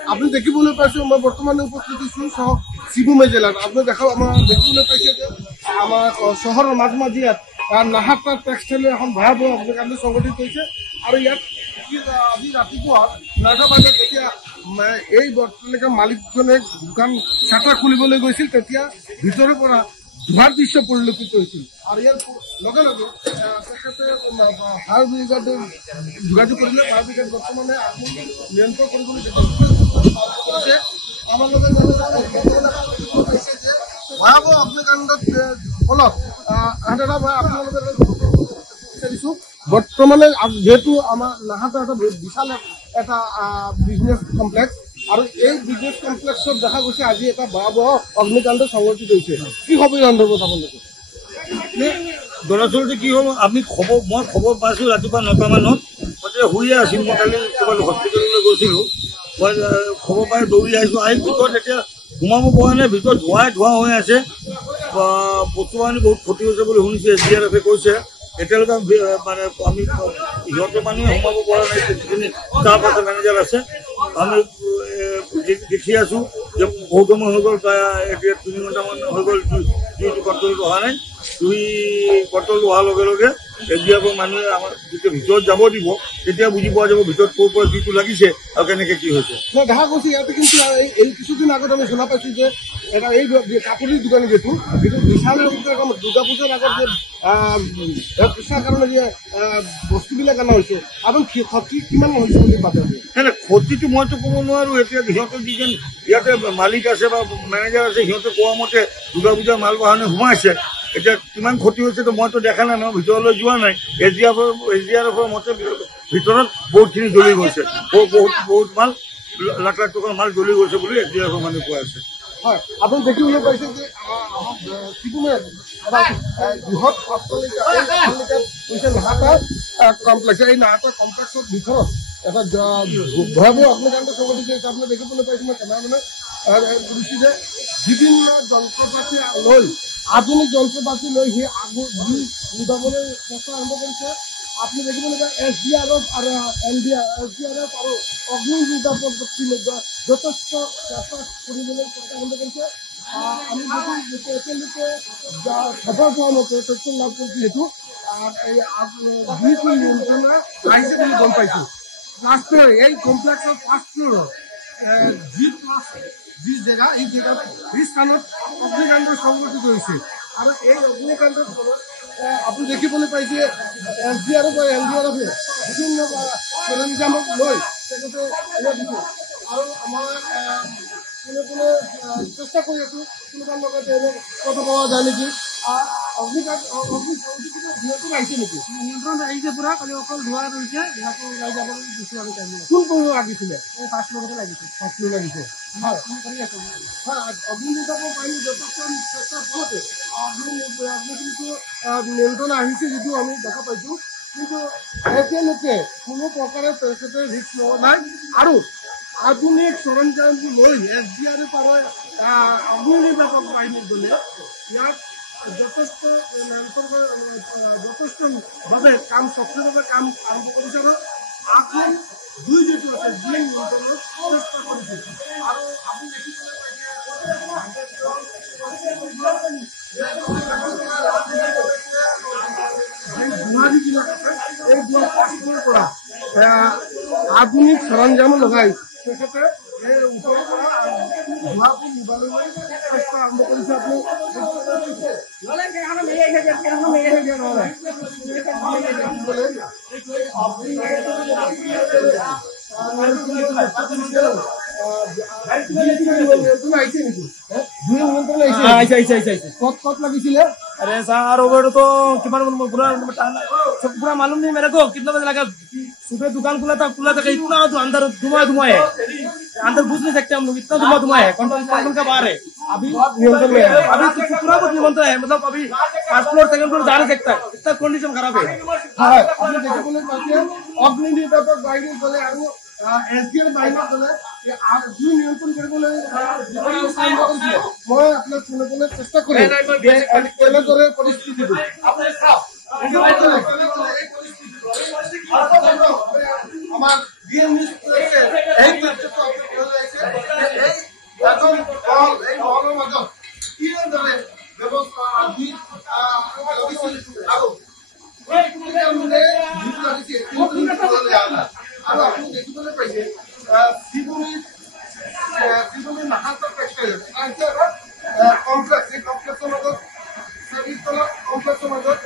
আপনি দেখিবলৈ পাইছে মই বর্তমানে উপস্থিত আছো শিবু মেজেলাত। আপনি দেখা আমার দেখিবলৈ পাইছে যে আমার শহরের মাজমাজিয়াত নাহাটা টেক্সটাইলে এখন ভয়াবহ অগ্নিকাণ্ড সংঘটিত হয়েছে। আর ইয়াত আজি ৰাতিপুৱা 9টা বজাত যেতিয়া এই বৰ্তমানলৈকে মালিকজনে দোকান শাটাৰ খুলিবলৈ গৈছিল তেতিয়া ভিতৰৰ পৰা ধোঁৱাৰ দৃশ্য পৰিলক্ষিত হৈছিল। আৰু ইয়াৰ লগে লগে তেখেতে ফায়াৰ ব্ৰিগেডৰ যোগাযোগ কৰিলে। ফায়াৰ ব্ৰিগেড বৰ্তমানে নিয়ন্ত্ৰণ কৰিবলৈ কৰিছে। আমাৰ লগত ভয়াবহ অগ্নিকাণ্ডত ফলত আপোনালোকে বিচাৰিছো বৰ্তমানে যেহেতু আমাৰ নাহাটা এটা বিশাল এটা বিজনেছ কমপ্লেক্স আৰু এই বিজনেছ কমপ্লেক্সত দেখা গৈছে আজি এটা ভয়াবহ অগ্নিকাণ্ড সংঘটিত হৈছে। কি হ'ব এই সন্দৰ্ভত আপোনালোকে? দৰাচলতে কি হ'ল, আমি মই খবৰ পাইছোঁ ৰাতিপুৱা 9টা মানত। মই শুইয়ে আছিলোঁ। মই কালি ক'ৰবাত হস্পিটেললৈ গৈছিলোঁ। মই খবৰ পাই দৌৰি আহিছোঁ। আহি ভিতৰত এতিয়া সোমাব পৰা নাই। ভিতৰত ধোঁৱা হৈ আছে। বস্তু বাহিনী বহুত ক্ষতি হৈছে বুলি শুনিছোঁ। SDRF কৈছে এতিয়ালৈকে মানে আমি সিহঁতৰ মানুহে সোমাব পৰা নাই। যিখিনি ষ্টাফ আছে, মেনেজাৰ আছে, আমি দেখি আছোঁ যে বহুত সময় হৈ গ'ল। প্ৰায় এতিয়া 3 ঘণ্টামান হৈ গ'ল জুইটো কণ্ট্ৰল অহা নাই। জুই কণ্ট্ৰল অহাৰ লগে লগে SDRF মানুহে আমাৰ যেতিয়া ভিতৰত যাব দিব তেতিয়া বুজি পোৱা যাব ভিতৰত ক'ৰ পৰা জুইটো লাগিছে আৰু কেনেকৈ কি হৈছে। দেখা গৈছে ইয়াতে কিন্তু এই কিছুদিন আগত আমি শুনা পাইছোঁ যে এটা এই কাপোৰৰ দোকান যিটো বিশাল দুৰ্গা পূজাৰ আগত যে পইচাৰ কাৰণে যে বস্তুবিলাক অনা হৈছে আপুনি ক্ষতি কিমান হৈছে বুলি ভাবে? নাই ক্ষতিটো মইতো ক'ব নোৱাৰোঁ। এতিয়া সিহঁতৰ যিজন ইয়াতে মালিক আছে বা মেনেজাৰ আছে সিহঁতে কোৱা মতে দুৰ্গা পূজাৰ মাল বাহনী সোমাইছে। এতিয়া কিমান ক্ষতি হৈছেতো মইতো দেখা নাই নহয়, ভিতৰলৈ যোৱা নাই। SDRFৰ মতে ভিতৰত বহুতখিনি জ্বলি গৈছে। বহুত মাল লাখ লাখ টকাৰ মাল জ্বলি গৈছে বুলি SDRFৰ মানুহে কৈ আছে। হয়, আপুনি দেখিবলৈ পাইছে যে এটা বৃহৎ হৈছে নাহাটা কমপ্লেক্স। এই নাহাটা কমপ্লেক্সৰ ভিতৰত এটা ভয়াবহ অগ্নিকাণ্ড সংঘটিত হৈছে। আপুনি দেখিবলৈ পাইছে মই কেমেৰামেনে কৰিছোঁ যে বিভিন্ন যন্ত্ৰপাতি লৈ আধুনিক যন্ত্ৰপাতি লৈ সেই জুই নিভাবলৈ চেষ্টা আৰম্ভ কৰিছে। আপুনি দেখিবলৈ পায় SDRF আৰু SDRF আৰু অগ্নি নিৰ্বাপক যথেষ্ট চেষ্টা কৰিবলৈ চেষ্টা আৰম্ভ কৰিছে। আমি দেখোঁ এতিয়ালৈকে খবৰ পোৱা মতে তথ্য লাভ কৰিছোঁ যিহেতু জুইটো নিয়ন্ত্ৰণে আহিছে বুলি গম পাইছোঁ। ফাৰ্ষ্ট ফ্ল'ৰ এই কমপ্লেক্সৰ ফাৰ্ষ্ট ফ্ল'ৰত যি জেগা এই জেগাত এই স্থানত অগ্নিকাণ্ড সংঘটিত হৈছে। আৰু এই অগ্নিকাণ্ডৰ ফলত আপুনি দেখিবলৈ পাইছে SDRF আৰু NDRFে বিভিন্ন সৰঞ্জামক লৈ তেখেতে দিছে। আৰু আমাৰ কোনে চেষ্টা কৰি আছোঁ কোনোবাৰ লগত কথা পোৱা যায় নেকি। নিয়ন্ত্ৰণ আহিছে নেকি? নিয়ন্ত্ৰণ আহিছে পুৰা, খালি অকল ধোঁৱা ৰৈছে। ইয়াতো ওলাই যাবলৈ দিছোঁ আমি টাইম। কোন কোনো লাগিছিলে? এই ফাৰ্ষ্ট ফ্ল'ৰতে লাগিছে। ফাৰ্ষ্ট ফ্ল'ৰ লাগিছে। হয়, কৰি আছোঁ। হয়, অগ্নি নিৰ্বাপক বাহিনী যথেষ্ট চেষ্টাৰ ফলতে অগ্নিটো নিয়ন্ত্ৰণ আহিছে যদিও আমি দেখা পাইছোঁ। কিন্তু এতিয়ালৈকে কোনো প্ৰকাৰে তেখেতে ৰিস্ক লোৱা নাই। আৰু আধুনিক সৰঞ্জাম লৈ SDRF আৰু অগ্নি নিৰ্বাপক বাহিনীৰ দলে ইয়াত যথেষ্টভাৱে কাম সক্ৰিয়ভাৱে কাম আৰম্ভ কৰিছে আৰু আকৌ জুই যিটো আছে জুই নিয়ন্ত্ৰণৰ চেষ্টা কৰিছে। আৰু আপুনি দেখিবলৈ পাইছে এই দুৱাৰ পৰা আধুনিক সৰঞ্জাম লগাই তেখেতে এই ওপৰৰ পৰা ধোঁৱাবোৰ নিবাবলৈ চেষ্টা আৰম্ভ কৰিছে। আপুনি कब लगी? अरे सर ओवर तो पूरा मालूम नहीं मेरे को कितना बजे लगा। सुबह दुकान खुला था इतना तो अंदर धुआं है। अंदर घुस नहीं सकते हम लोग, इतना धुआं है। कंट्रोल का बाहर है। अभी नियंत्रण में है। अभी पूरा कुछ नियंत्रण है। मतलब अभी फर्स्ट फ्लोर सेकंड फ्लोर जा नहीं सकता, इतना कंडीशन खराब है। अग्नि निर्वापक बाहिनी बोले SDRF বাহিনীৰ দলে জুই নিয়ন্ত্ৰণ কৰিবলৈ মই আপোনাক শুনাবলৈ চেষ্টা কৰিম কেনেদৰে পৰিস্থিতিটো আমাৰ এজন মহল এই মহলৰ মাজত কিদৰে ব্যৱস্থা আজি লাগিছিল আৰু আৰু আপুনি দেখিবলৈ পাইছে শ্ৰীভূমি নাহাতৰ টেক্সটাইল কমপ্লেক্স এই কমপ্লেক্সৰ মাজত কমপ্লেক্সৰ মাজত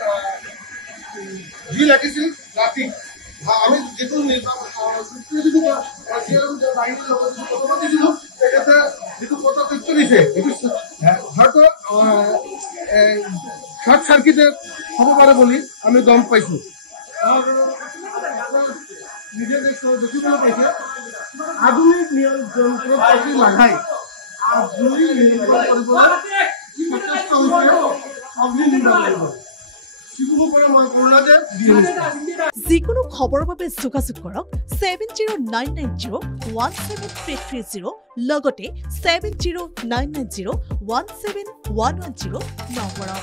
যি লাগিছিল ৰাতি আমি যিটো দিছিলো তেখেতে যিটো পদক্ষেপ দিছে এইটো হয়তো শ্বৰ্ট চাৰ্কিটে হ'ব পাৰে বুলি আমি গম পাইছোঁ নিজে দেখিবলৈ পাইছে আধুনিক যন্ত্ৰপাতি লাগাই জুই নিৰ্মাণ কৰিবলৈ যথেষ্ট হৈছে অগ্নি নিৰ্মাণ কৰিব যিকোনো খবৰৰ বাবে যোগাযোগ কৰক 7099017330 লগতে 7099017110 নম্বৰত।